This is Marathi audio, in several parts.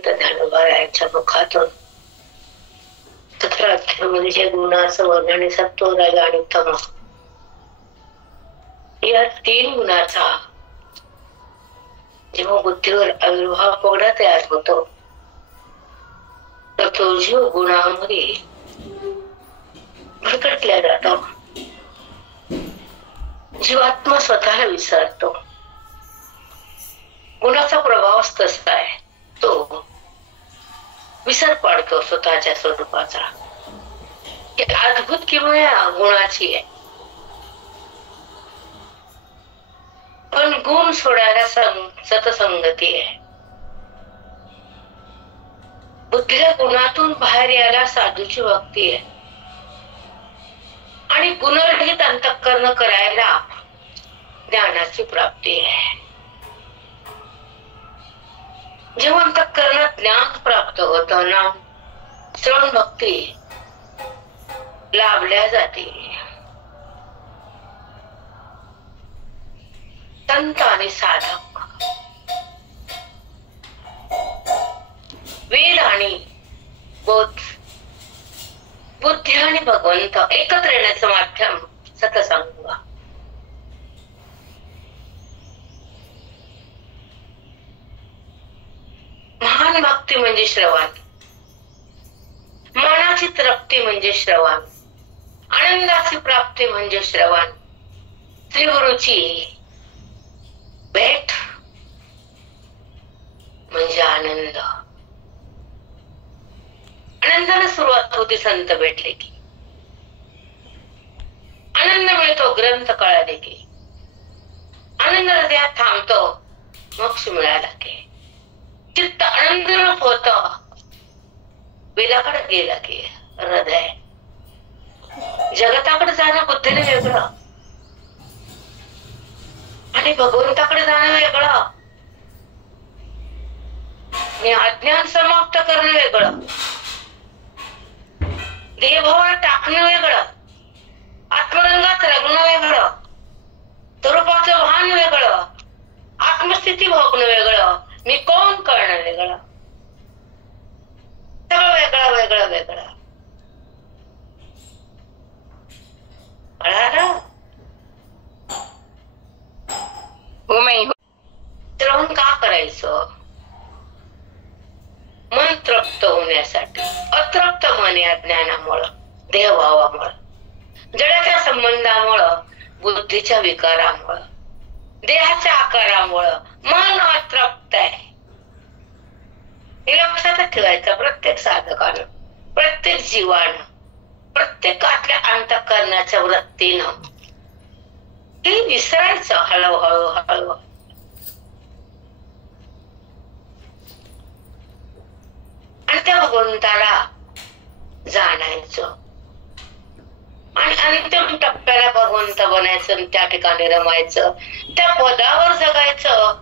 संत ज्ञानोबारायांच्या मुखातून 17 अध्यायामध्ये जे गुणाचं वर्णन आहे, सत्व, रज आणि तम, या 3 गुणाचा जेव्हा बुद्धीवर आविर्भाव पगडा तयार होतो, तर तो जीव गुणामध्ये भरकटल्या जातो. जीवात्मा स्वतःला विसरतो. गुणाचा प्रभावच तसा आहे, तो विसर पाडतो स्वतःच्या स्वरूपाचा. अद्भुत किमया गुणाची आहे. पण गुण सोडायला सतसंगती आहे. बुद्धीला गुणातून बाहेर यायला साधूची भक्ती आहे आणि गुणरहित अंतःकरण करायला ज्ञानाची प्राप्ती आहे. जेव्हा अंतःकरणात ज्ञान प्राप्त होतं ना, श्रवण भक्ती लाभल्या जाते. संत आणि साधक, वेद आणि बोध, बुद्धी आणि भगवंत एकत्र येण्याचं माध्यम सत्संग. महान भक्ती म्हणजे श्रवण, मनाची तृप्ती म्हणजे श्रवण, आनंदाची प्राप्ती म्हणजे श्रवण, श्रीगुरूची भेट म्हणजे आनंद. आनंदाला सुरुवात होती संत भेटले की, आनंद मिळतो ग्रंथ कळाले की, आनंद हृदयात थांबतो मोक्ष मिळाला की, चित्त आनंदरूप होत वेलाकडे गेला की, हृदय जगताकडे जाणं बुद्धीने वेगळं आणि भगवंताकडे जाणं वेगळं आणि अज्ञान समाप्त करणं वेगळं, देहभावाला टाकणं वेगळं, आत्मरंगात रंगणं वेगळं, स्वरूपाचं भान वेगळं, आत्मस्थिती भोगणं वेगळं, मी कोण कळणं वेगळं, सगळं वेगळं वेगळं वेगळं. श्रवण का करायचं? मन तृप्त होण्यासाठी. अतृप्त मन या ज्ञानामुळं, देहभावामुळं, जडाच्या संबंधामुळं, बुद्धीच्या विकारामुळं, देहाच्या आकारामुळं मन अतृप्त आहे. हे लक्षातच ठेवायचं प्रत्येक साधकानं, प्रत्येक जीवानं, प्रत्येकातल्या अंतःकरणाच्या वृत्तीनं. हे विसरायचं हळूहळू हळू. आणि त्या भगवंताला जाणायचं आणि अंतिम टप्प्याला भगवंत बनायचं, त्या ठिकाणी रमायचं, त्या पदावर जगायचं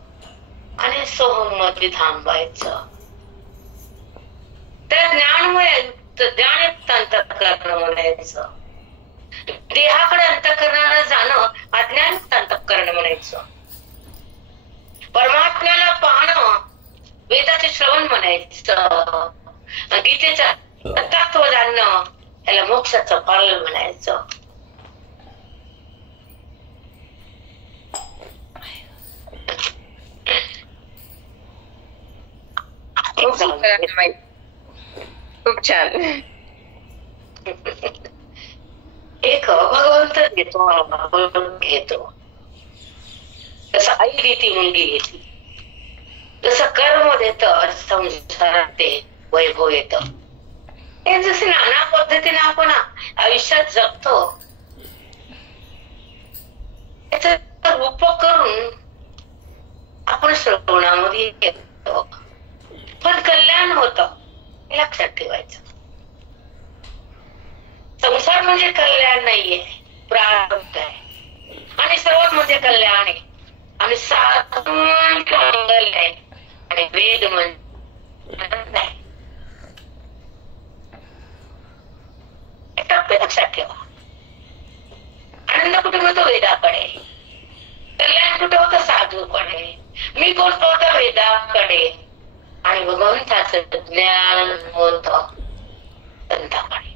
आणि सोहम मध्ये थांबायचं. त्या ज्ञानमुळे ज्ञानयुक्त अंतःकरण म्हणायचं. देहाकडे अंतःकरणाला जाणं अज्ञानयुक्त अंतःकरण म्हणायचं. परमात्म्याला पाहणं वेदाचे श्रवण म्हणायचं. गीतेचं तत्व जाणणं याला मोक्षाचं फळ म्हणायचं. खूप छान. एक भगवंत घेतो, तसं आई घेती, मुलगी घेती, जसं कर्म देत संसारात ते वैभव येत. हे जसे नाना पद्धतीने आपण आयुष्यात जगतो, त्याच रूप करून आपण श्रवणामध्ये येतो, पण कल्याण होत हे लक्षात ठेवायचं. संसार म्हणजे कल्याण नाहीये, प्रारब्ध आहे, आणि श्रवण म्हणजे कल्याण आहे, आणि साधन मंगल आहे, आणि वेद म्हणजे टप्पे लक्षात ठेवा. आनंद कुठे मिळतो? वेदाकडे. कल्याण कुठे होतं? साधूकडे. मी कोण होता? वेदाकडे. आणि भगवंताचं ज्ञान होत संतांकडे.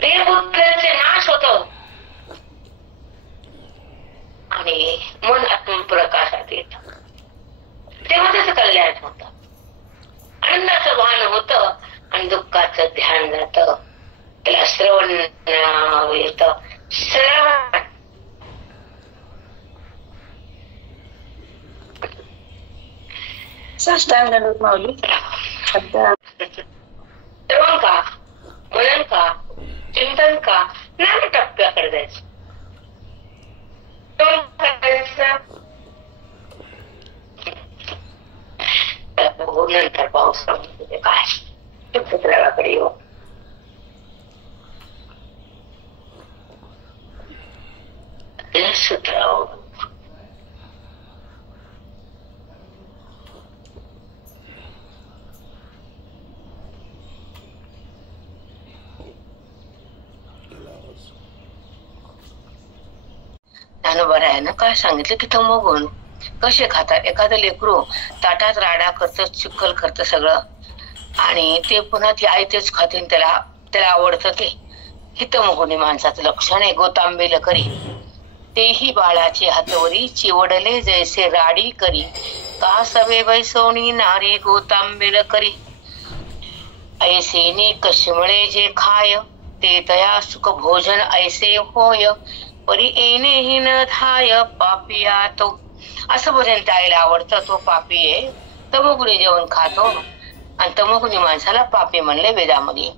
देहबुद्धीचे नाश होत आणि मन आत्मप्रकाशात येत. तेव्हा त्याचं कल्याण होत, आनंदाचं भान होत आणि दुःखाचं ध्यान जात. त्याला श्रवण येत. श्रवण माऊली श्रवण का, मनन का, चिंतन का, नाना टप्प्याकडे जायचं. नंतर पाऊस काय चित्रकडे येऊ. सूत्र बरं आहे ना. काय सांगितलं की तमोगुण कसे खातात. एखादं लेकरू ताटात राडा करतं, चिखल करतं सगळं, आणि ते पुन्हा ती आई तेच खाते, त्याला आवडतं ते. हे तमोगुणी माणसाचं लक्षण आहे. गोतांबेल करी तेही बाळाची हातवरी, चिवडले जैसे राडी करी, का सवे बैसोनी नारी गोतांबेल करी. ऐसेने कशमळे जे खाय, ते तया सुख भोजन ऐसे होय, परी येणे न धाय पापिया तो. असं भोजन त्या आईला आवडतं, तो पापी आहे. तमोगुणी जेवण खातो आणि तमोगुणी माणसाला पापी म्हणले वेदामध्ये.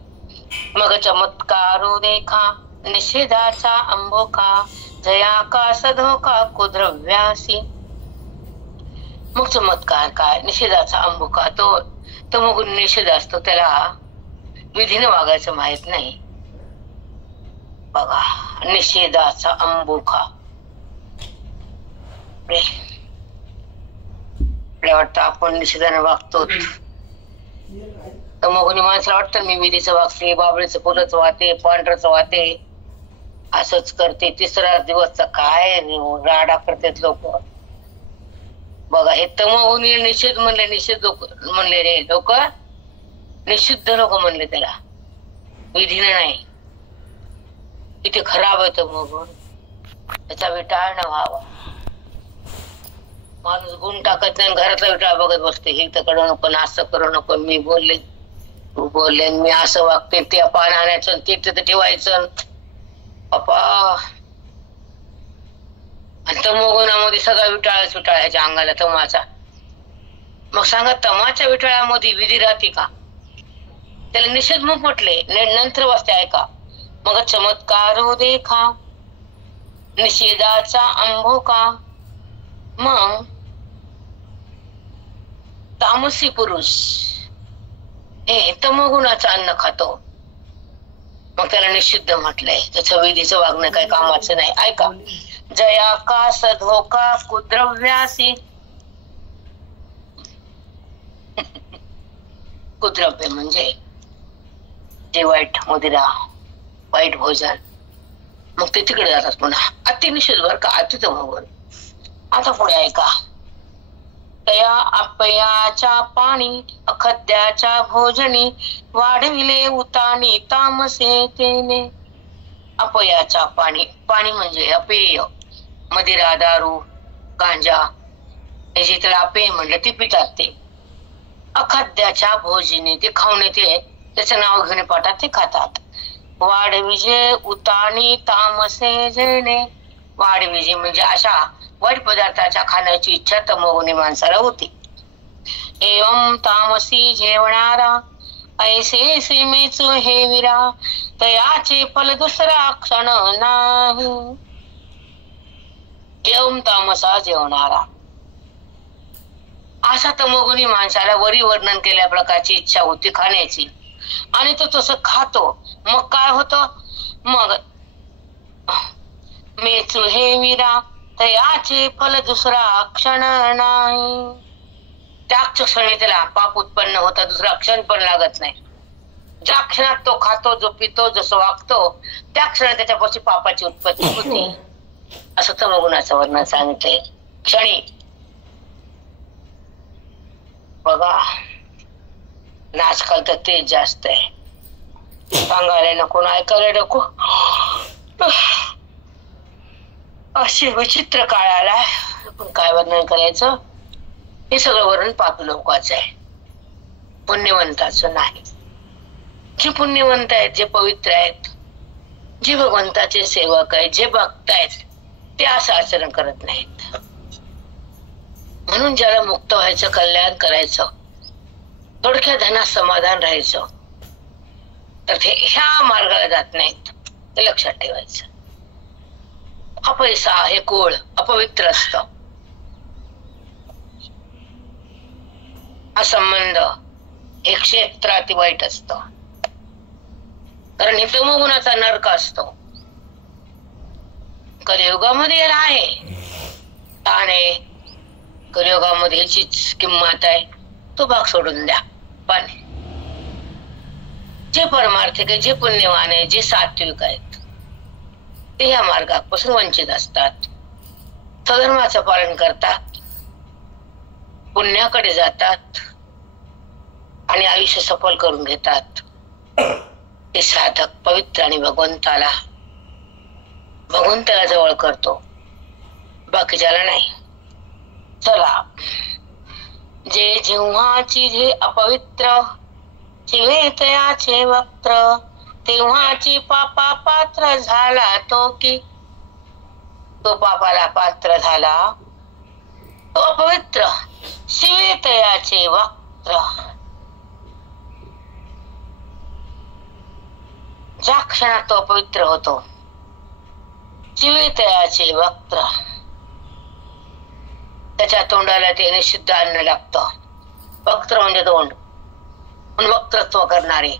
मग चमत्कारो देखा निषेधाचा अंबोका, जया का सधोका कुद्रव्यासी. मग चमत्कार काय, निषेधाचा अंबोका. तो तमोगुणी निषेध असतो, त्याला विधीने वागायचं माहित नाही. बघा, निषेधाचा अंबोखा. आपल्या वाटतं आपण निषेधाने वागतो. तमोगुणी माणसाला वाटतं मी विधीचं वागते, बाबळीचं फुलच वाहते, पांढरच वाहते, असंच करते. तिसरा दिवसचा काय राडा करतात लोक. बघा, हे तमोगुणी निषेध म्हणले, निषेध म्हणले रे लोक, निषिद्ध लोक म्हणले त्याला, विधीने नाही. किती खराब आहे तमोगुण. त्याचा विटाळ न व्हावा. माणूस गुण टाकत नाही, घरातला विटाळ बघत बसते. हे तर करू नको, असं करू नको, मी बोलले, तू बोलले, मी असं वागते, ते पान आणायचं, ते ठेवायचं. पप्पा, आणि तमोगुणामध्ये सगळा विटाळच विटाळ ह्याच्या अंगाला तमाचा. मग सांगा, तमाच्या विटाळामध्ये विधी राहते का? त्याला निषेध मग म्हटले, नंतर वाचते ऐका. मग चमत्कारो देखा निषेधाचा अंबोका. मग तामसी पुरुष हे तमोगुणाचं अन्न खातो, मग त्याला निषिद्ध म्हटलंय. त्याचं विधीचं वागणं काही कामाचं नाही. ऐका, जया का सधोका कुद्रव्यासी. कुद्रव्य म्हणजे जे वाईट मुदिरा, वाईट भोजन. मग ते तिकडे जातात पुन्हा. अति निषेध बर का, अति तमोगुण. आता पुढे ऐका, तया अपयाच्या पाणी, अखद्याच्या भोजनी, वाढविले उतानी तामसे तेने. अपयाच्या पाणी, पाणी म्हणजे अपेय, मदिरा, दारू, गांजा, हे जे त्याला अपेय म्हणलं ते पितात ते. अखाद्याच्या भोजनी, ते खाऊन येते, त्याचं नाव घेऊन पाठात ते खातात. वाढविजे उतानी तामसे जेणे. वाढविजे म्हणजे अशा वाईट पदार्थाच्या खाण्याची इच्छा तमोगुणी माणसाला होती. एवं तामसी जेवणारा, ऐसे सीमेचो हे विरा, तयाचे फल दुसरा क्षण नाही. एवं तामसा जेवणारा, अशा तमोगुणी माणसाला वरी वर्णन केल्या प्रकारची इच्छा होती खाण्याची, आणि तो तसं खातो. मग काय होतं, मग मेचू हे विरा, तयाचे फल दुसरा क्षण नाही. त्या क्षणी त्याला पाप उत्पन्न होता, दुसरा क्षण पण लागत नाही. ज्या क्षणात तो खातो, जो पितो, जसं वागतो, त्या क्षणात त्याच्यापाशी पापाची उत्पत्ती होती. असं तमोगुणाचं वर्णन सांगितलंय. क्षणी बघा, आजकाल तर तेच जास्त आहे. सांगायला नको, ऐकायला नको. असे विचित्र काळ आला. पण काय वर्णन करायचं. हे सगळं वर्णन पापी लोकांचं आहे, पुण्यवंताचं नाही. जे पुण्यवंत आहेत, जे पवित्र आहेत, जे भगवंताचे सेवक आहेत, जे भक्त आहेत, ते असं आचरण करत नाहीत. म्हणून ज्याला मुक्त व्हायचं, कल्याण करायचं, थोडक्या धनात समाधान राहायचं, तर ते ह्या मार्गाला जात नाहीत. ते लक्षात ठेवायचं. हा पैसा, हे कुळ अपवित्र असत. हा संबंध हे क्षेत्र अति वाईट असत. कारण हे तमोगुणाचा नरक असतो. कलियुगामध्ये याला आहे, आणि कलियुगामध्ये ह्याचीच किंमत आहे. तो भाग सोडून द्या. पण जे परमार्थिक आहे, जे पुण्यवान आहे, जे सात्विक आहेत, ते या मार्गापासून वंचित असतात. स्वधर्माचं पालन करतात, पुण्याकडे जातात आणि आयुष्य सफल करून घेतात. ते साधक पवित्र आणि भगवंताला जवळ करतो, बाकीच्याला नाही. चला, जे जेव्हाची जे अपवित्र शिवे तयाचे वक्त्र, तेव्हाची पापा पात्र झाला तो की. तो पापाला पात्र झाला, तो अपवित्र शिवे तयाचे वक्त्र. ज्या क्षणात तो अपवित्र होतो, शिवे तयाचे वक्त्र, त्याच्या तोंडाला ते निषिद्ध अन्न लागतं. वक्त्र म्हणजे तोंड. वक्तृत्व करणारे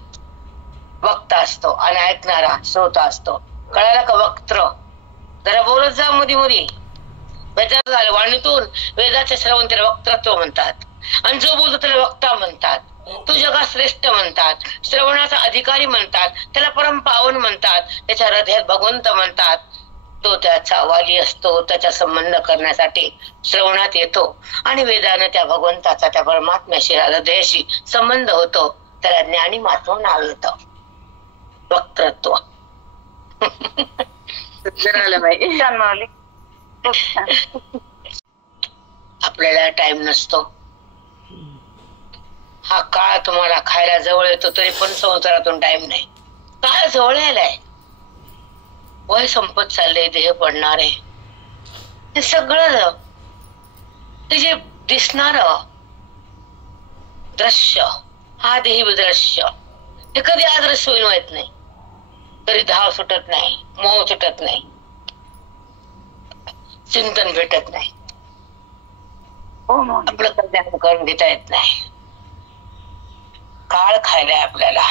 वक्ता असतो आणि ऐकणारा श्रोता असतो. कळाला का? वक्त्र. जरा बोलत जा मुदी मुदी. वेदात झालं वाणीतून वेदाचे श्रवण त्याला वक्तृत्व म्हणतात, आणि जो बोलतो त्याला वक्ता म्हणतात. तो जगात श्रेष्ठ म्हणतात, श्रवणाचा अधिकारी म्हणतात, त्याला परम पावन म्हणतात, त्याच्या हृदयात भगवंत म्हणतात. तो त्याचा वाली असतो, त्याचा संबंध करण्यासाठी श्रवणात येतो, आणि वेदाने त्या भगवंताचा, त्या परमात्म्याशी, हृदयाशी संबंध होतो. त्याला ज्ञानी महात्मा नाव येतं, वक्तृत्व. आपल्याला टाइम नसतो. हा काळ तुम्हाला खायला जवळ येतो, तरी पण संसारातून टाइम नाही. काळ जवळ यायलाय, वय संपत चाललंय, देह पडणार आहे. हे सगळं ते जे दिसणार दृश्य, हा देही दृश्य, हे कधी अदृश्य होईल माहित नाही. तरी धाव सुटत नाही, मोह सुटत नाही, चिंतन भेटत नाही, आपलं कल्याण करून घेता येत नाही. काळ खायलाय आपल्याला.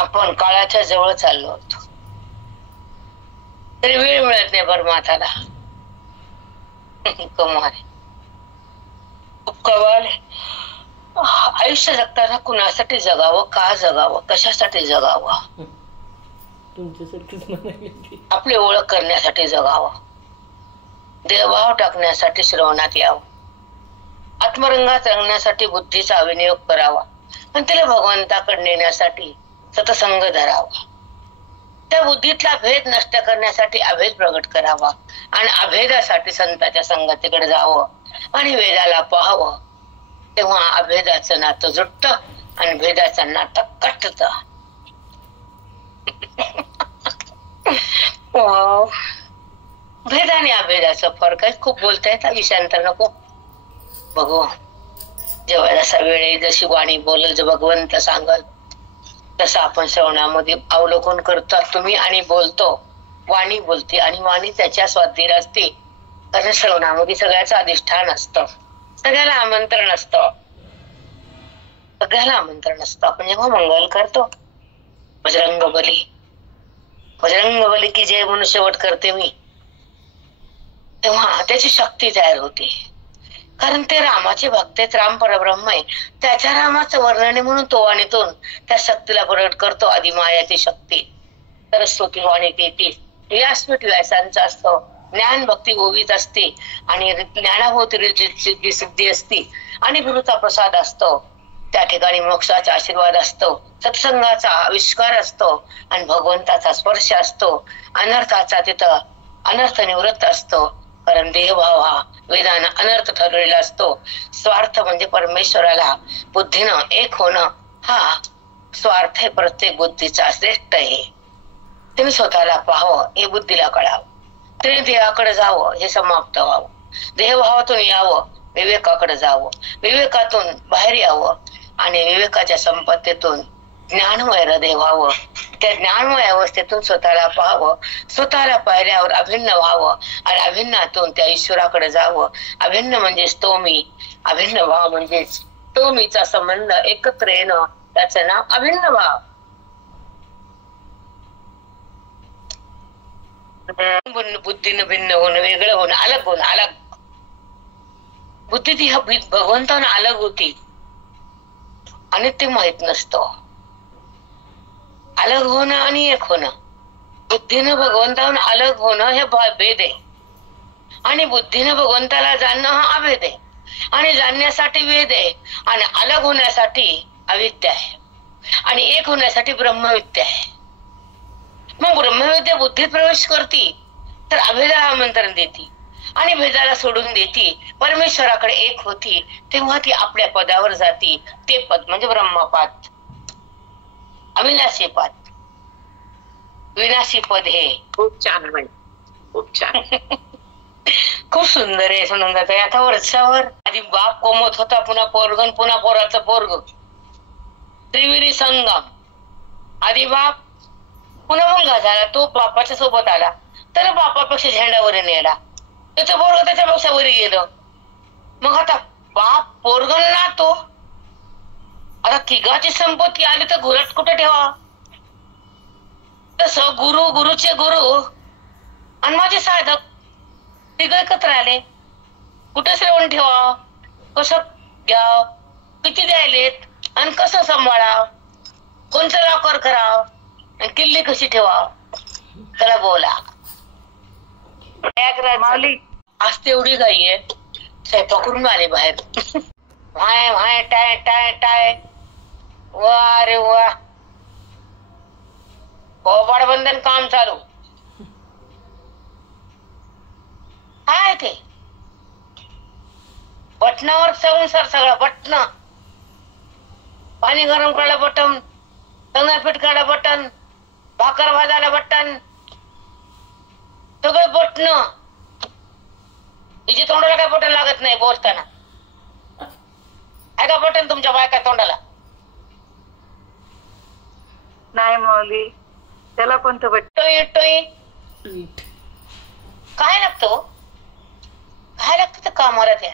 आपण काळाच्या जवळ चाललो होतो, तरी वेळ मिळत नाही परमात्म्याला. कमाल, खूप कमाल. आयुष्य जगताना कुणासाठी जगावं, का जगावं, कशासाठी जगावं? आपली ओळख करण्यासाठी जगावं, देहभाव टाकण्यासाठी श्रवणात यावं, आत्मरंगात रंगण्यासाठी बुद्धीचा विनियोग करावा, आणि तिला भगवंताकडे नेण्यासाठी सतसंग धरावा. त्या बुद्धीतला भेद नष्ट करण्यासाठी अभेद प्रगट करावा, आणि अभेदासाठी संतांच्या संगतीकडे जावं आणि वेदाला पाहावं. तेव्हा अभेदाचं नातं जुटत आणि भेदाचं नातं कटत. भेद आणि अभेदाचं फरक आहे. खूप बोलतायत, विषयांतर नको. बघू, जेव्हा जसा वेळ येईल, जशी वाणी बोलल, जो भगवंत सांगल, तसं आपण श्रवणामध्ये अवलोकन करतात तुम्ही, आणि बोलतो. वाणी बोलते आणि वाणी त्याच्या स्वाधीन असते. कारण श्रवणामध्ये सगळ्याचं अधिष्ठान असतं, सगळ्याला आमंत्रण असतं, सगळ्याला आमंत्रण असतं. आपण जेव्हा मंगल करतो, बजरंग बली की जय म्हणून शेवट करते मी, तेव्हा त्याची शक्ती तयार होते. कारण ते रामाचे भक्त आहेत, राम परब्रह्म आहे. त्याच्या रामाचं वर्णन म्हणून तो वाणीतून त्या शक्तीला प्रगट करतो. आदिमायाची शक्ती सरस्वती वाणी देते. व्यासपीठ व्यासांचा असतो, ज्ञान भक्ती ओवीत असते आणि ज्ञानाभोवती जी सिद्धी असते आणि गुरुचा प्रसाद असतो, त्या ठिकाणी मोक्षाचा आशीर्वाद असतो, सत्संगाचा आविष्कार असतो आणि भगवंताचा स्पर्श असतो. अनर्थाचा तिथं अनर्थ निवृत्त असतो, कारण देहभाव हा वेदानं अनर्थ ठरलेला असतो. स्वार्थ म्हणजे परमेश्वराला बुद्धीनं एक होणं हा स्वार्थ आहे, प्रत्येक बुद्धीचा श्रेष्ठ आहे. तुम्ही स्वतःला पाहावं हे बुद्धीला कळावं, तुम्ही देहाकडे जावं हे समाप्त व्हावं, देहभावातून यावं, विवेकाकडे जावं, विवेकातून बाहेर यावं आणि विवेकाच्या संपत्तीतून ज्ञानमय हृदय व्हावं. त्या ज्ञानमय अवस्थेतून स्वतःला पाहावं, स्वतःला पाहिल्यावर अभिन्न व्हावं आणि अभिन्नातून त्या ईश्वराकडे जावं. अभिन्न म्हणजेच तो मी, अभिन्न भाव म्हणजेच तो मीचा संबंध एकत्र येणं, त्याचं नाव अभिन्न भाव. बुद्धीनं भिन्न होणं, वेगळं होणं, अलग होणं. अलग बुद्धी ती भगवंतानं अलग होती आणि ते माहित नसतं. अलग होणं आणि एक होणं, बुद्धीनं भगवंताहून अलग होणं हे भेद आहे आणि बुद्धीनं भगवंताला जाणणं हा अभेद आहे आणि जाणण्यासाठी वेद आहे आणि अलग होण्यासाठी अविद्या आहे आणि एक होण्यासाठी ब्रह्मविद्या आहे. मग ब्रह्मविद्या बुद्धीत प्रवेश करती तर अभेदाला आमंत्रण देती आणि भेदाला सोडून देती, परमेश्वराकडे एक होती, तेव्हा ती आपल्या पदावर जाती. ते पद म्हणजे ब्रह्मपाद, अविनाशी पद, विनाशी पद. हे खूप छान म्हण, खूप छान. खूप सुंदर आहे. सुनंदाताई, आता वर्षावर आधी बाप कोमत होता, पुन्हा पोरगण, पुन्हा पोराचं पोरग, त्रिवेणी संगम. आधी बाप, पुन्हा मुलगा झाला, तो बापाच्या सोबत आला तर बापापेक्षा झेंडावर नेला, त्याचं पोरग त्याच्यापेक्षा वरी गेलं. मग आता बाप पोरगण ना तो, आता तिघाची संपत्ती आली तर घोरात कुठे ठेवा? तसं गुरु, गुरुचे गुरु आणि माझे साधक तिघ एकत्र आले, कुठे श्रवण ठेवा, कसं घ्याव, किती द्यायलेत आणि कसं सांभाळाव, कोणतं लॉकर कराव आणि किल्ली कशी ठेवाव, त्याला बोला. माऊली आज तेवढी घाई आहे, स्वयंपाक करून आले बाहेर. Y Y tie tie tie, वा रे वा, बोबाड बंधन काम चालू. काय ते बटनावर संसार सगळं, बटन, पाणी गरम करायला बटन, तंगपीठ काढा बटन, भाकर भाजायला बटन, सगळं बटन. हिची तोंडाला काय बटन लागत नाही बोलताना? आहे का बटन तुमच्या बायका तोंडाला? नाही माऊली, त्याला कोणतं बटन? टोई टोई काय लागतो? काय लागतं त्या कामाला? त्या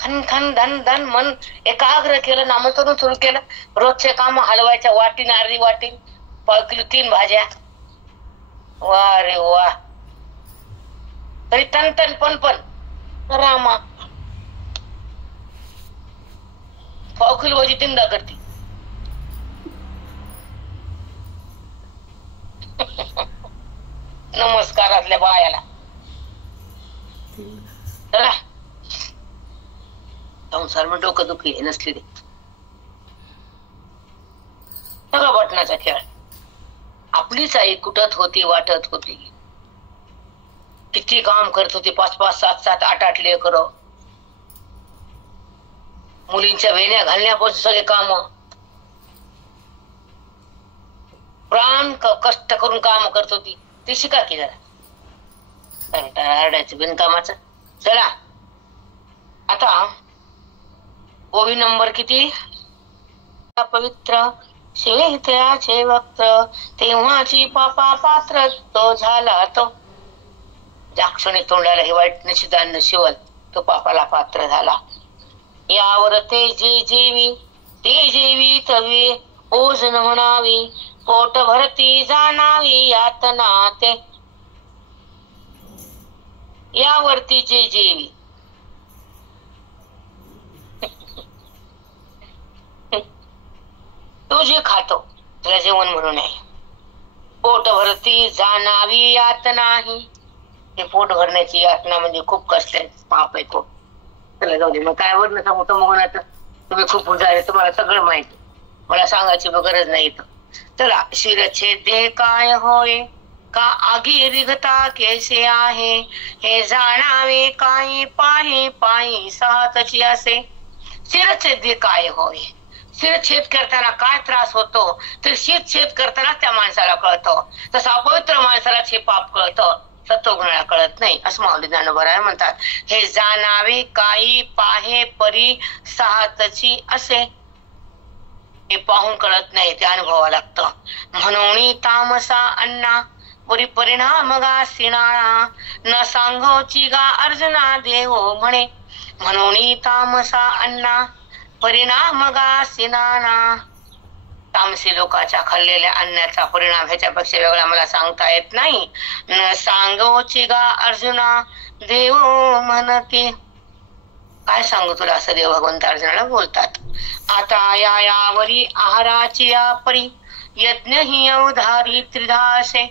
खन खन धन धन मन एकाग्र केलं, नामस्मरण सुरू केलं, रोजचे काम हलवायच्या, वाटीन अर्धी वाटीन, पाव किलो 3 भाज्या. वा रे वा, तरी तन तन पण पण रामा, पाव किलो भाजी 3दा करते. नमस्कारातल्या बायाला चला, संसार मग डोकं दुखी नसली दे, सगळं बटनाचा खेळ. आपलीच आई कुटत होती, वाटत होती, किती काम करत होती, 5-5, 7-7, 8-8 लेकर, मुलींच्या वेण्या घालण्यापासून सगळे काम, प्राण कष्ट करून काम करत होती. ती शिका की जरा हरडायचं बिनकामाचं. चला आता ओवी नंबर किती? पवित्र शिवेचे वक्त, तेव्हाची पापा पात्र तो झाला तो. ज्या क्षणी तोंडाला हे वाईट निशिदान शिवल तो पापाला पात्र झाला. यावर ते जे जेवी ते जेवी तवी, ओझ न म्हणावी, पोट भरती जाणावी यातना ते. यावरती जे जेवी, तो जे खातो त्याला जेवण म्हणू नये. पोट भरती जाणावी यात नाही, हे पोट भरण्याची यातना म्हणजे खूप कष्ट आहे, पाप आहे खूप. चला जाऊ दे, मग काय वर्ण सांगू तर तुम्ही खूप हुशार आहे, तुम्हाला सगळं माहिती, मला सांगायची गरज नाही. चला, शिरछेदे काय होय का आगी रिगता कैसे आहे, हे जाणावे काही पाहे पायी सातची असे. शिरछेदे काय होय, शिरछेद करताना काय त्रास होतो तर शिरछेद करताना त्या माणसाला कळतं. तसं अपवित्र माणसाला हे पाप कळतं, सत्वगुणाला कळत नाही, असं माऊली ज्ञानोबा म्हणतात. हे जाणावे काही पाहे परी सातची असे. हे पाहून कळत नाही, ते अनुभवावं लागतं. म्हणून तामसा अन्ना परी परिणाम गा सिनाळा, न सांगोची गा अर्जुना देव म्हणे. म्हणून तामसा अन्ना परिणाम गा सिनाना. तामसी लोकांच्या खाल्लेल्या अन्नाचा परिणाम ह्याच्यापेक्षा वेगळा मला सांगता येत नाही. न सांगोची गा अर्जुना देव म्हणते. काय सांगू तुला, असं देव भगवंत अर्जुनाला बोलतात. आता यावरी आहाराची या परी यज्ञ ही अवधारी त्रिधासे.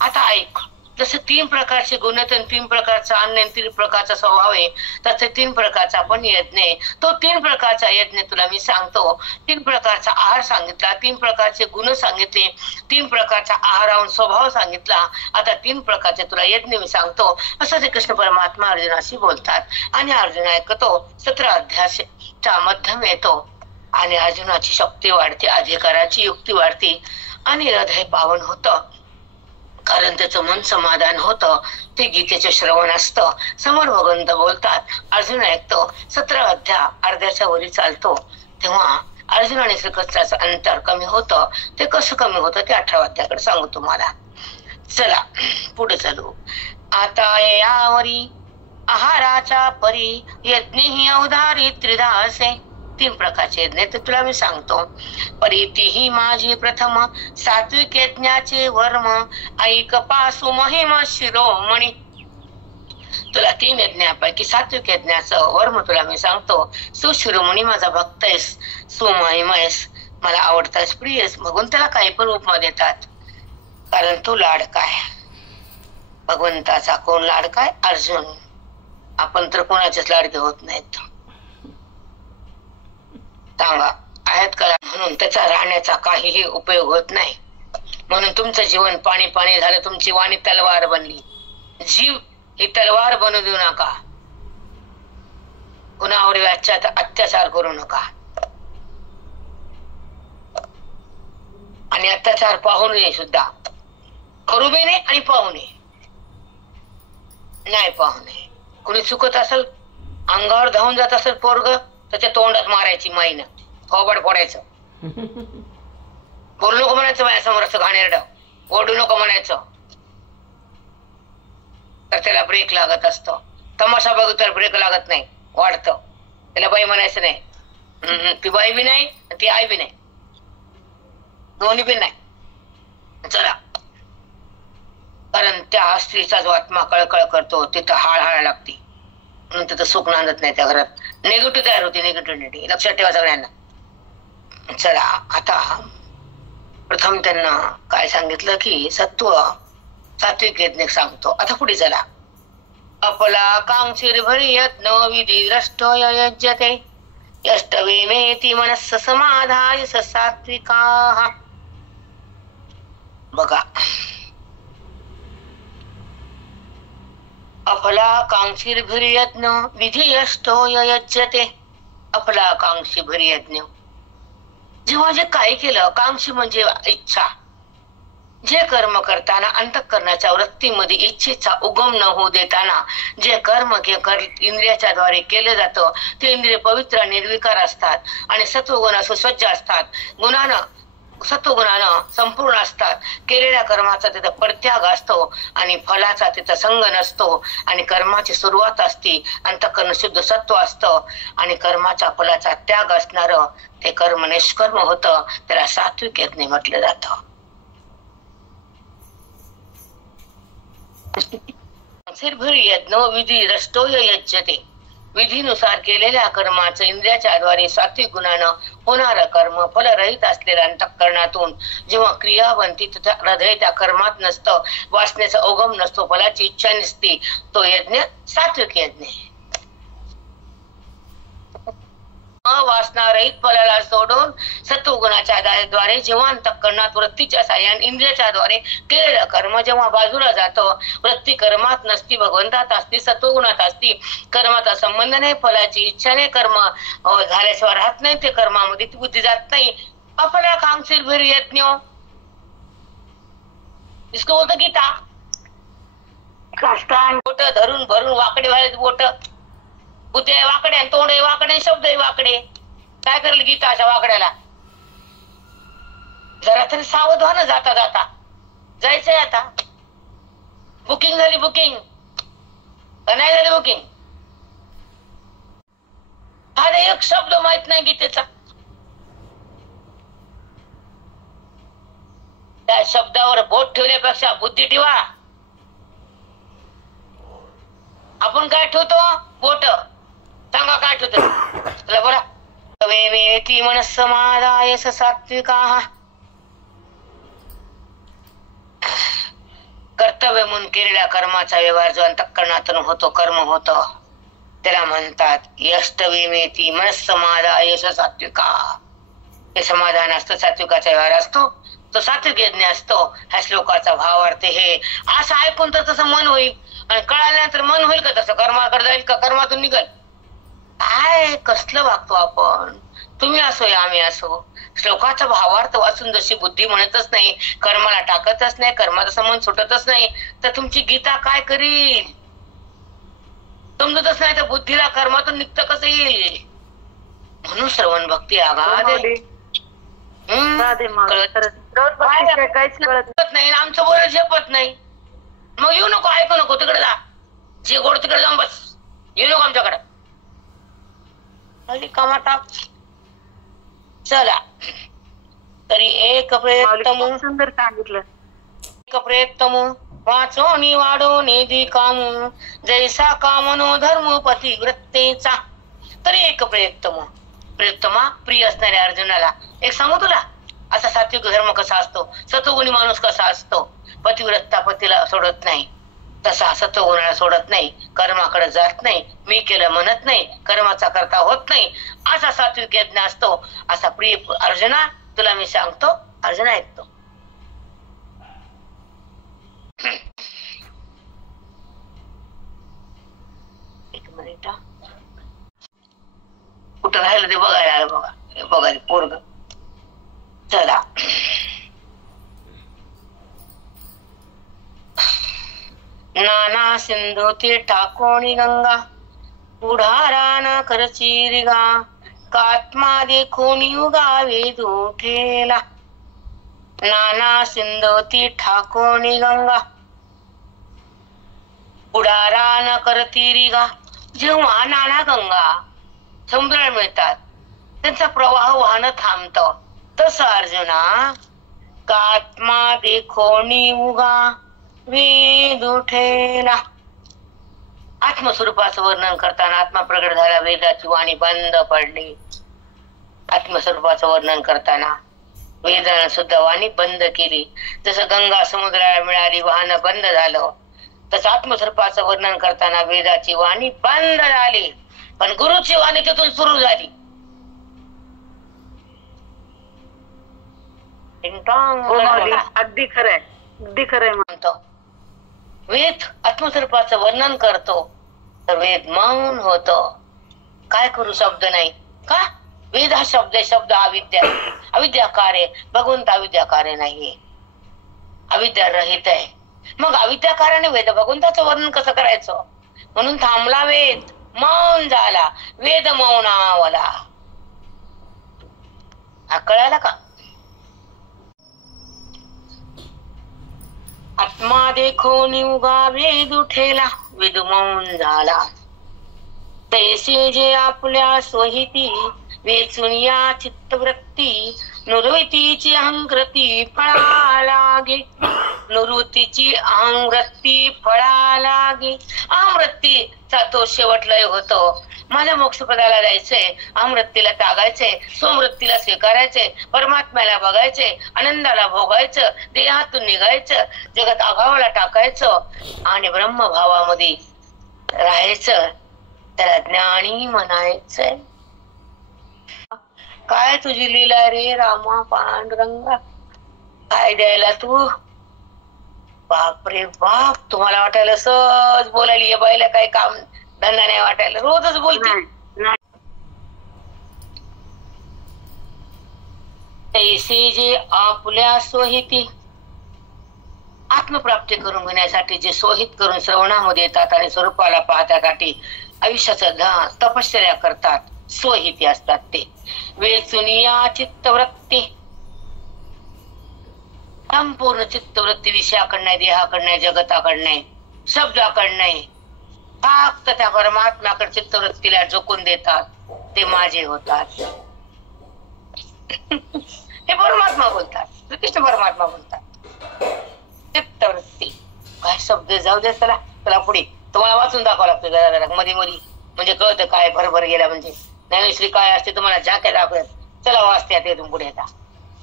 आता ऐक, जसं 3 प्रकारचे गुण आहेत, 3 प्रकारचा अन्न, 3 प्रकारचा स्वभाव आहे, तसे 3 प्रकारचा पण यज्ञ आहे. तो 3 प्रकारचा यज्ञ तुला मी सांगतो. 3 प्रकारचा आहार सांगितला, 3 प्रकारचे गुण सांगितले, 3 प्रकारचा आहाराहून स्वभाव सांगितला. आता 3 प्रकारचे तुला यज्ञ मी सांगतो, असं ते कृष्ण परमात्मा अर्जुनाशी बोलतात. आणि अर्जुन ऐकतो. 17 अध्यायाच्या मध्यम येतो आणि अर्जुनाची शक्ती वाढते, अधिकाराची युक्ती वाढते आणि हृदय पावन होतं, कारण त्याचं मन समाधान होतं. ते गीतेचे श्रवण असतं, समोर भगवंत बोलतात, अर्जुन ऐकतो. 17 अध्याय अर्ध्याच्या वरी चालतो. तेव्हा अर्जुन आणि श्रीकृष्णाचं अंतर कमी होतं. ते कसं कमी होतं ते 18व्या अध्यायाकडे सांगू तुम्हाला. चला पुढे चालू. आता यावरी आहाराच्या परी यज्ञ ही अवधारी त्रिधासे. 3 प्रकारचे यज्ञ ते तुला मी सांगतो. परीतीही माझी प्रथम सात्विक यज्ञाचे वर्म, ऐक पासु महिमा शिरोमणी. तुला 3 यज्ञापैकी सात्विक यज्ञाचं वर्म तुला मी सांगतो. सुशिरोमणी, माझा भक्त आहेस, सुमहिमयस, मला आवडतास, प्रियस. भगवंताला काही पण उपमा देतात, कारण तू लाडकाय. भगवंताचा कोण लाडकाय? अर्जुन. आपण तर कोणाचेच लाडके होत नाहीत, सांगा आहेत का? म्हणून त्याचा राहण्याचा काहीही उपयोग होत नाही. म्हणून तुमचं जीवन पाणी पाणी झालं, तुमची वाणी तलवार बनली. जीव ही तलवार बनू देऊ नका, कुणावर अत्याचार करू नका. आणि अत्याचार पाहू नये सुद्धा, करू बी नये आणि पाहू नये, नाही पाहू नये. कुणी चुकत असेल, अंगावर धावून जात असेल पोरग, त्याच्या तोंडात मारायची माईनं, थोबड फोडायचं. बोलू नको म्हणायचं माझ्यासमोर, असं घाणेरडं ओरडू नको म्हणायचं, तर त्याला ब्रेक लागत असतो. तमाशा बघितल्यावर ब्रेक लागत नाही, वाढतं. त्याला बाई म्हणायचं नाही, ती बाई बी नाही ती आई बी नाही, दोन्ही बी नाही. चला, कारण त्या स्त्रीचा जो आत्मा कळकळ करतो तिथं हाळ लागते, म्हणून तिथं सुख नांदत नाही. त्या घरात निगेटिव्ह तयार होती, निगेटिव्हिटी. लक्षात ठेवा सगळ्यांना. चला, आता प्रथम त्यांना काय सांगितलं की सात्विक यज्ञ सांगतो. आता पुढे चला. आपला कांक्षीर भरी यत्न विधी द्रष्टो यज्यते, यष्टवे मेती मनस्स समाधाय सात्विका. बघा, अफलाकांक्षी भीर्यज्ञ विधी यष्टो यज्यते. अफलाकांक्षी भीर्यज्ञ, जेव्हा जे काय केलं, कांक्षी म्हणजे इच्छा, जे कर्म करताना अंतःकरणाच्या वृत्तीमध्ये इच्छेचा उगम न होऊ देताना जे कर्म इंद्रियाच्या द्वारे केलं जातं ते इंद्रिय पवित्र निर्विकार असतात आणि सत्वगुण सुसज्ज असतात. सत्वगुणानं संपूर्ण असतात. केलेल्या कर्माचा तिथं परित्याग असतो आणि फलाचा तिथं संग नसतो आणि कर्माची सुरुवात असते. अंतःकरण शुद्ध सत्व असतं आणि कर्माच्या फलाचा त्याग असणार ते कर्म निष्कर्म होतं. त्याला सात्विक यज्ञ म्हटलं जातं. यज्ञ विधी रष्टो यज्यते. विधीनुसार केलेल्या कर्माचं इंद्रियाच्या द्वारे सात्विक गुणानं होणारं कर्म फलरहित असलेल्या अंतःकरणातून जेव्हा क्रिया बनती तिथे हृदय त्या कर्मात नसतं, वासनेचा ओगम नसतो, फलाची इच्छा नसती, तो यज्ञ सात्विक यज्ञ आहे. अवासनारहित फलाला सोडून सत्वगुणाच्या द्वारे जेव्हा अंतःकरणात वृत्तीच्या साह्याने इंद्रियाच्या द्वारे केलेलं कर्म जेव्हा बाजूला जातं, वृत्ती कर्मात नसती, भगवंतात असती, सत्वगुणात असती, कर्माचा संबंध नाही, फलाची इच्छा नाही, कर्म झाल्याशिवाय राहत नाही, ते कर्मामध्ये ती बुद्धी जात नाही. अपना कामशील फिर यज्ञ, इसको बोलतो गीता. बोट धरून भरून वाकडे व्हायला बोट, बुद्धी वाकडे, तोंड वाकडे, शब्द वाकडे. काय करेल गीता अशा वाकड्याला? जरा तरी सावध व्हा ना जाता जाता. जायचंय आता. बुकिंग झाली, बुकिंग नाही झाली बुकिंग? हा एक शब्द माहित नाही गीतेचा. त्या शब्दावर बोट ठेवण्यापेक्षा बुद्धी ठेवा. आपण काय ठेवतो? बोट. सांगा काय ठेवतो? तुला बोला. वेवेती मनस्समादाय सात्विकाः. कर्तव्य म्हणून केलेल्या कर्माचा व्यवहार जो अंतःकरणातून होतो, कर्म होतो, त्याला म्हणतात यष्टवेमेती मनस्समादाय सात्विकाः. हे समाधान असतं, सात्विकाचा व्यवहार असतो, तो सात्विक यज्ञ असतो. ह्या श्लोकाचा भावार्थ हे. असं ऐकून तर तसं मन होईल, आणि कळाल्यानंतर मन होईल का तसं? कर्माकडे जाईल का? कर्मातून निघल? काय कसलं वागतो आपण? तुम्ही असो या आम्ही असो, श्लोकाचा भावार्थ वाचून जशी बुद्धी म्हणतच नाही, कर्माला टाकतच नाही, कर्माचा संबंध सुटतच नाही, तर तुमची गीता काय करील? समजतच नाही तर बुद्धीला कर्मातून निघतं कसं येईल? म्हणून श्रवण भक्ती आगाध काहीच कळत नाही, आमचं बोल झेपत नाही. मग येऊ नको, ऐकू नको, तिकडे जा. जे गोड तिकडे जाऊन बस, येऊ नको आमच्याकडे. कामाटा चला. तरी एक प्रयत्न सुंदर सांगितलं. एक प्रयत्न वाचोनी वाढोनी दी काम, जैसा कामनो धर्म पतिव्रतेचा. तरी एक प्रयत्नमा प्रिय असणाऱ्या अर्जुनाला एक सांगू तुला, असा सात्विक धर्म कसा असतो, सत्वगुणी माणूस कसा असतो. पतिव्रता पतीला सोडत नाही, तसा सत्वगुणाला सोडत नाही, कर्माकडे जात नाही, मी केलं म्हणत नाही, कर्माचा करता होत नाही, असा सात्विक यज्ञ असतो. असा प्रिय अर्जुना तुला मी सांगतो. अर्जुन ऐकतो. एक मिनिट, कुठं राहिलं ते बघायला. बघा पोरग. चला. नाना सिंधू ते टाकोणी गंगा, पुढारा न करची गा, कात्मा देखून युगा वेद उठेला. नाना सिंधू ती ठाकोणी गंगा, पुढारा न करती रिगा. जेव्हा नाना गंगा समुद्राला मिळतात, त्यांचा प्रवाह वाहन थांबतो, तस अर्जुना कात्मा देखोनी उगा वेद उठेला. आत्मस्वरूपाचं वर्णन करताना आत्मा प्रगट झाला, वेदाची वाणी बंद पडली. आत्मस्वरूपाचं वर्णन करताना वेदानं सुद्धा वाणी बंद केली. जसं गंगा समुद्राला मिळाली, वाहन बंद झालं, तसं आत्मस्वरूपाचं वर्णन करताना वेदाची वाणी बंद झाली, पण गुरुची वाणी तिथून सुरू झाली. अगदी खरंय, अगदी खरंय म्हणतो. वेद आत्मस्वरूपाचं वर्णन करतो तर वेद मौन होतो. काय करू? शब्द नाही का? वेद हा शब्द आहे. शब्द अविद्या, अविद्याकार आहे. भगवंत अविद्याकार नाहीये, अविद्या रहित आहे. मग अविद्याकाराने वेद भगवंताचं वर्णन कसं करायचं? म्हणून थांबला वेद, मौन झाला, वेद मौनावला. हा कळाला का? आत्मा देखो निउगा वेद उठेला, वेद मौन झाला. तैसे जे आपल्या स्वहिती वेचून या चित्तवृत्ती नुरवतीची अहंकृती फळा लागे. नुवृत्तीची अहंवृत्ती फळा लागे. अहंवृत्तीचा तो शेवट लय होतो. मला मोक्षपदाला जायचंय, अहंवृत्तीला त्यागायचंय, स्वमृत्तीला स्वीकारायचंय, परमात्म्याला बघायचंय, आनंदाला भोगायचं, देहातून निघायचं, जगत अभावाला टाकायचं आणि ब्रह्मभावामध्ये राहायचं. त्याला ज्ञानी म्हणायचंय. काय तुझी लीला रे रामा पांडुरंगा, काय द्यायला तू. बापरे बाप, तुम्हाला वाटायला सहज बोलायला ये बाईला काही काम धंदा नाही वाटायला, रोजच बोलते. तैसे जे आपल्या स्वहिती आत्मप्राप्ती करून घेण्यासाठी जे सोहित करून श्रवणामध्ये येतात आणि स्वरूपाला पाहण्यासाठी आयुष्याचं तपश्चर्या करतात, स्वहिती असतात ते. वेचून या चित्तवृत्ती, संपूर्ण चित्तवृत्ती विषयाकडनं, देहाकडनं, जगताकडनं, शब्दाकडनं फक्त त्या परमात्म्याकडे चित्तवृत्तीला झोकून देतात, ते माझे होतात. हे परमात्मा बोलतात, श्रीकृष्ण परमात्मा बोलतात. चित्तवृत्ती काय शब्द जाऊ दे. चला चला पुढे, तुम्हाला वाचून दाखवावं लागतं जरा मध्ये मध्ये, म्हणजे कळतं काय भरभर गेला म्हणजे. ज्ञानेश्वरी काय असते तुम्हाला झाक्या दाखवत. चला वाचत्या ते तुम्ही पुढे येता,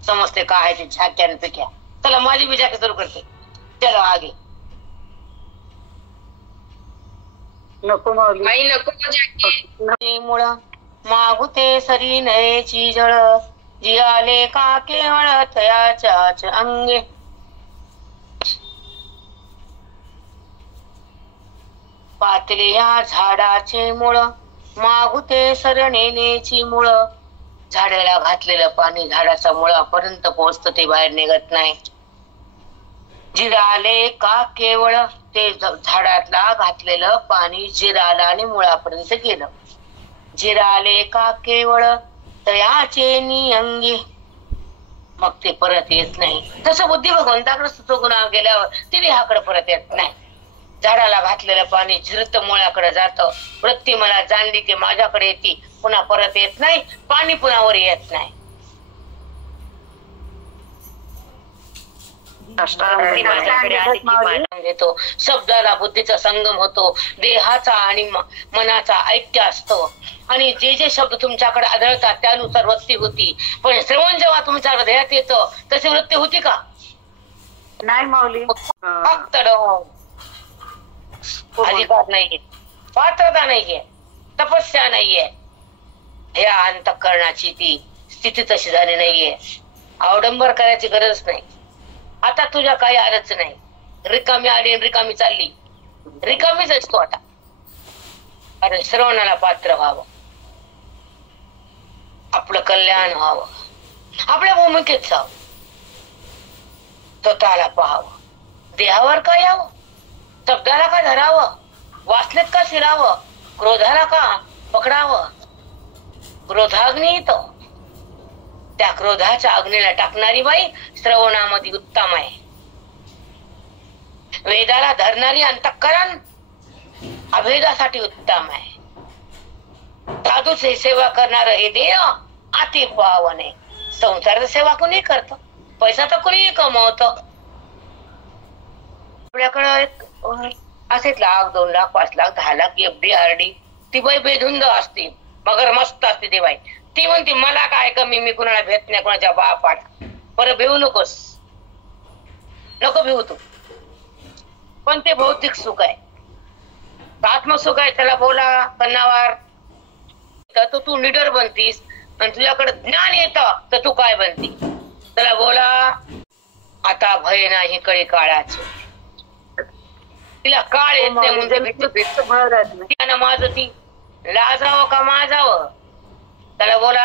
समजते काय आहे ते झाक्या आणि पिक्या. चला माझी मी झाक्या सुरू करते. चला आगे. नको माऊली, आई नको. मुळा मागुते सरी नयेची जळ, जी आले का केवळ तयाच्याच अंगे. पातले या झाडाचे मुळ, मागुते सरनेची मुळ. झाडाला घातलेलं पाणी झाडाच्या मुळापर्यंत पोहोचतं, ते बाहेर निघत नाही. जिराले का केवळ, ते झाडातला घातलेलं पाणी जिराला आणि मुळापर्यंत गेलं. जिराले का केवळ तयाचे नियंगी, मग ते परत येत नाही. तसं बुद्धी भगवंताकडे गुन्हा गेल्यावर ती देहाकडे परत येत नाही. झाडाला घातलेलं पाणी झिरत मुळाकडे जातं. वृत्ती मला जाणली की माझ्याकडे येते, पुन्हा परत येत नाही. पाणी पुन्हा वर येत नाही. घेतो शब्दाला बुद्धीचा संगम होतो, देहाचा आणि मनाचा ऐक्य असतो. आणि जे जे शब्द तुमच्याकडे आढळतात त्यानुसार वृत्ती होती. पण श्रवण जेव्हा तुमच्या हृदयात येतं तशी वृत्ती होती का? नाही माऊली. फक्त अधिकार नाहीये, पात्रता नाहीये, तपस्या नाहीये. या अंतःकरणाची ती स्थिती तशी झाली नाहीये. अवडंबर करायची गरज नाही. आता तुझ्या काही आलंच नाही. रिकामी आली रिकामी चालली, रिकामीच असतो आता. कारण श्रवणाला पात्र व्हावं, आपलं कल्याण व्हावं, आपल्या भूमिकेत जावं, स्वतःला पाहावं, देहावर का यावं, शब्दाला का धरावं, वासनेत का शिरावं, क्रोधाला का पकडावं. क्रोधाग्नी येतो, त्या क्रोधाच्या अग्नीला टाकणारी बाई श्रवणामध्ये उत्तम आहे. वेदाला धरणारी अंतःकरण अभेदासाठी उत्तम आहे. साधूची सेवा करणार हे देह अति पावन आहे. संसाराची सेवा कोणी करतो, पैसा तर कोणी कमवतो. आपल्याकडं असेच 1,00,000, 2,00,000, 5,00,000, 10,00,000 एफडी आरडी. ती बाई बेधुंद असते, मगर मस्त असते ती बाई. ती म्हणते मला काय कमी, मी कुणाला भेट नाही, कुणाच्या बापाला. बरं भिवू नकोस, नको भिवू तू. पण ते भौतिक सुख आहे, आत्मसुख आहे. त्याला बोला कन्नावार तर तू निडर बनतीस, आणि तुझ्याकडे ज्ञान येतं तर तू काय बनती. त्याला बोला आता भय नाही कळी काळाचे. तिला काळ येत नाही म्हणजे माझं ती लाजावं का माझावं. त्याला बोला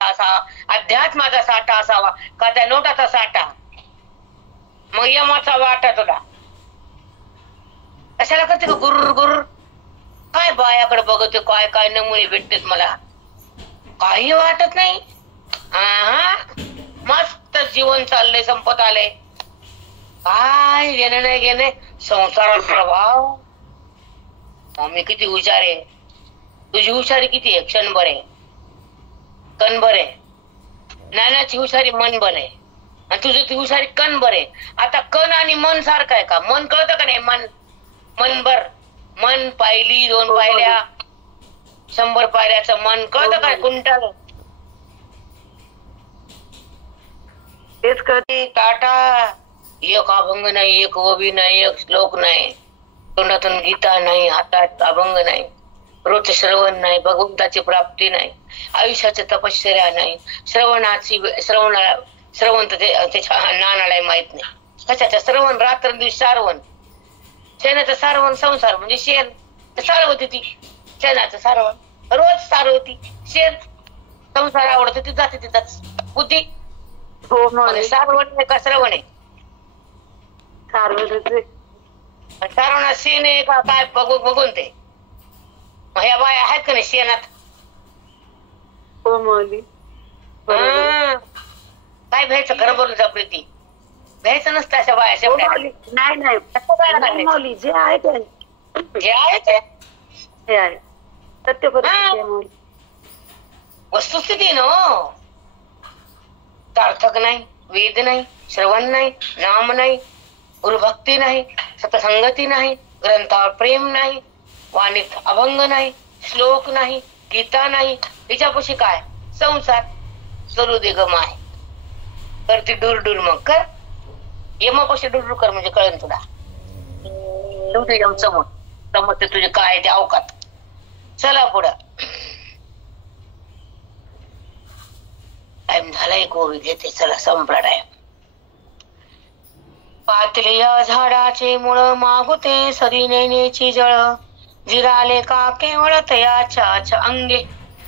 असा अध्यात्माचा साठा असावा का त्या नोटाचा साठा. मग यमाचा वाटा तुला कशाला करते का गुरुर गुरुर. काय बायाकडे बघतो, काय काय नमुने भेटतेत मला, काही वाटत नाही. मस्त जीवन चाललंय, संपत आलंय, काय घेणं नाही घेणे. संसारात प्रभाव. मी किती हुशार आहे, तुझी हुशारी किती आहे क्षणभर आहे. कण बरे, ज्ञानाची हुशारी मन बरे, आणि तुझं ती हुशारी कण बरे. आता कण आणि मन सारखं आहे का? मन कळतं का नाही? मन बर, मन पायली 2 पायल्या 100 पायऱ्याचं मन कळतं काय? कुंटाल तेच कळते. टाटा, एक अभंग नाही, एक ओवी नाही, एक श्लोक नाही, तोंडातून गीता नाही, हातात अभंग नाही, रोज श्रवण नाही, भगवंताची प्राप्ती नाही, आयुष्याची तपश्चर्या नाही, श्रवण तर त्याच्या नानाला माहित नाही कशाचं श्रवण. रात्र दिवस सारवण, शेणाचं सारवण, संसार म्हणजे शेण सारवती ती, शेणाचं सारवण रोज सारवती, शेण संसार आवडतो ती जाते तिथंच बुद्धी. हो माऊली. सारवण आहे का श्रवण आहे? सारवणात शेण आहे का काय बघून ते मग ह्या बाया आहेत का नाही शेणात? हो माऊली. काय भ्यायचं? खरं बोलून जा प्रीती, भ्यायचं नसतं अशा बाया हो शेवट्या. माऊली. नाही माऊली, जे आहे ते जे आहे ते हे आहे, सत्य परिस्थिती आहे माऊली. वस्तुस्थिती न सार्थक नाही, वेद नाही, श्रवण नाही, नाम नाही, गुरुभक्ती नाही, सतसंगती नाही, ग्रंथावर प्रेम नाही, वाणीत अभंग नाही, श्लोक नाही, गीता नाही, तिच्यापाशी काय? संसार. चलू दे ग माय, करते डूर मग कर, यमापाशी डूर कर म्हणजे कळेल तुला. तुझे जाऊन समजते तुझे काय ते अवकात. चला पुढं. टाइम झालाय, गोवी घेते. चला संपला टाइम. पातळीया झाडाचे मुळ मागुते सरी नैनेची जळ, जिराले का केवळ तयाच्या अंगे.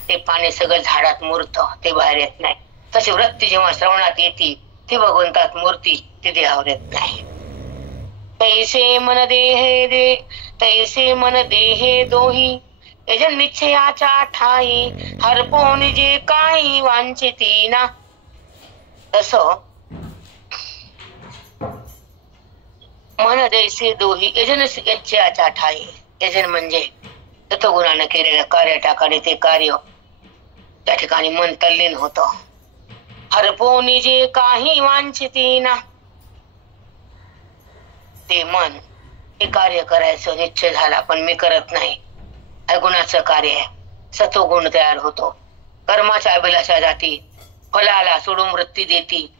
ते पाणी सगळं झाडात मुरत, ते बाहेर येत नाही. तशी वृत्ती जेव्हा श्रवणात येते ती भगवंतात मूर्ती, ती देहावर येत नाही. तैसे मन देहे दोही, यज निश्चयाच्या ठाई, हरपोन जे काही वांछिती ना. तसं मन दैसे दोही, यजन इच्छेच्या ठाई. यजन म्हणजे तत्वगुणाने केलेलं कार्य टाकाने ते कार्य त्या ठिकाणी मन तल्लीन होत. हरपोनी जे काही वांछिती ना, ते मन हे कार्य करायचं निश्चय झाला पण मी करत नाही, गुणाचं कार्य आहे. सत्वगुण तयार होतो, कर्माच्या अभिलाषा जाती, फलाला सोडून वृत्ती देती,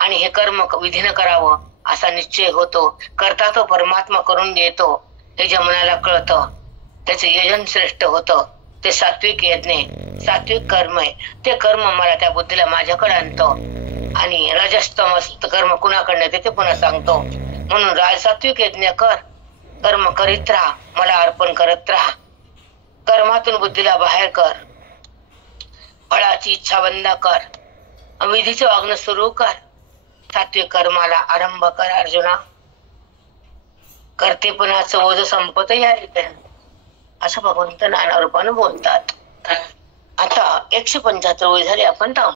आणि हे कर्म विधीनं करावं असा निश्चय होतो. करता तो परमात्मा करून देतो, हे जे मनाला कळतं त्याचे यजन श्रेष्ठ होतं. ते सात्विक यज्ञ, सात्विक कर्म आहे. ते कर्म मला त्या बुद्धीला माझ्याकडे आणतो, आणि रजस्तमस कर्म कुणाकडनं ते पुन्हा सांगतो. म्हणून सात्विक यज्ञ कर, कर्म करीत राहा, मला अर्पण करत राहा. कर्मातून बुद्धीला बाहेर कर, फळाची इच्छा बंद कर, विधीचं वागणं सुरू कर, सात्विक कर्माला आरंभ कर. अर्जुना, करतेपणाचं ओझ संपत यायला असं भगवंत नाना रूपानं बोलतात. आता 175 वेळ झाले, आपण थांबू.